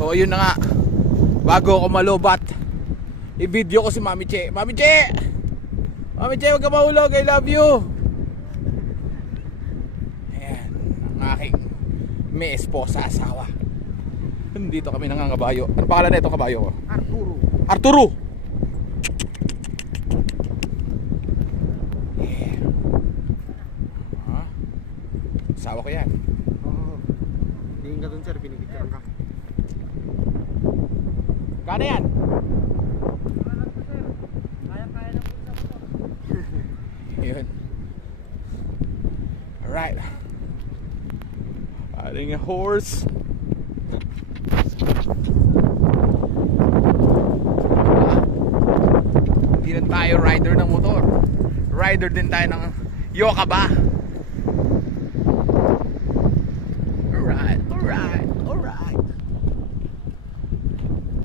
So ayun na nga, bago ako malubat, i-video ko si Mami Che. Mami Che! Mami Che, huwag ka mahulog, I love you. Ayan, ang aking may esposa, asawa. Dito kami nangangabayo. Ano pangalan na itong kabayo ko? Arturo. Arturo! Yeah. Asawa ko yan. Oo. Tingin ka dun sir, pinipicturean ka. Kano yan? Kaya-kaya na po sa motor. Yun. Alright. Adding a horse. Hindi lang tayo rider ng motor. Rider din tayo ng Yokaba. Alright, alright, alright.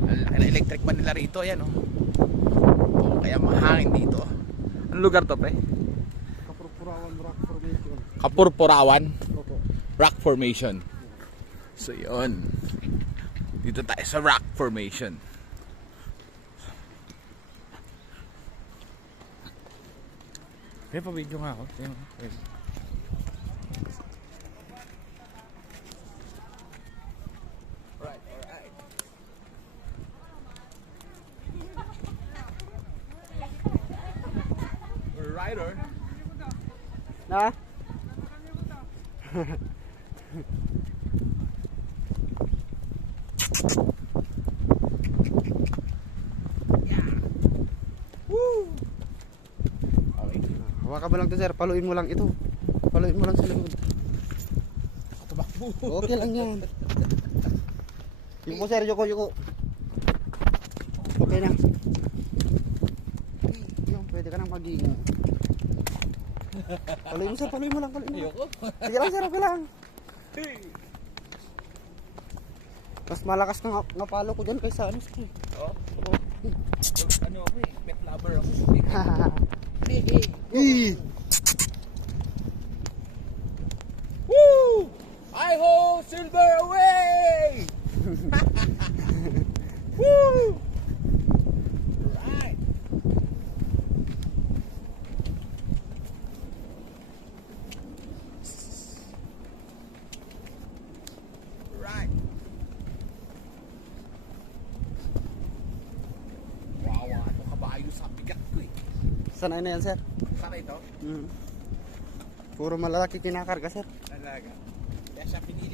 Ang laki na electric man nila rito. Ayan oh. Oh, kaya mahangin dito. Anong lugar to pre? Kapurpurawan Rock Formation. Kapurpurawan Opo. Rock Formation. So yun, dito tayo sa Rock Formation. Kaya pa video nga ako. Alright, alright. Rider. Na? Woo! Okay. Hawakan mo lang to sir, paluin mo lang ito. Paluin mo lang sa likod. Tumakbo. Okay lang yan. Yuko sir, yuko. Okay na. Yung pwede ka nang maging. Paluin mo sir, paluin mo lang. Ayoko. Sige lang sir, okay lang. Mas malakas nga palo ko dyan kaysa ano sir. Oh? Ano ako eh, pet lover ako. Woo! Hi-ho! Silver away! Woo! Right. Right. Wow, ano kabayo sa bigat ko eh. Sanay na yan sir. Sana ito? Puro malalaki kinakarga sir. Talaga. Kaya siya pinili.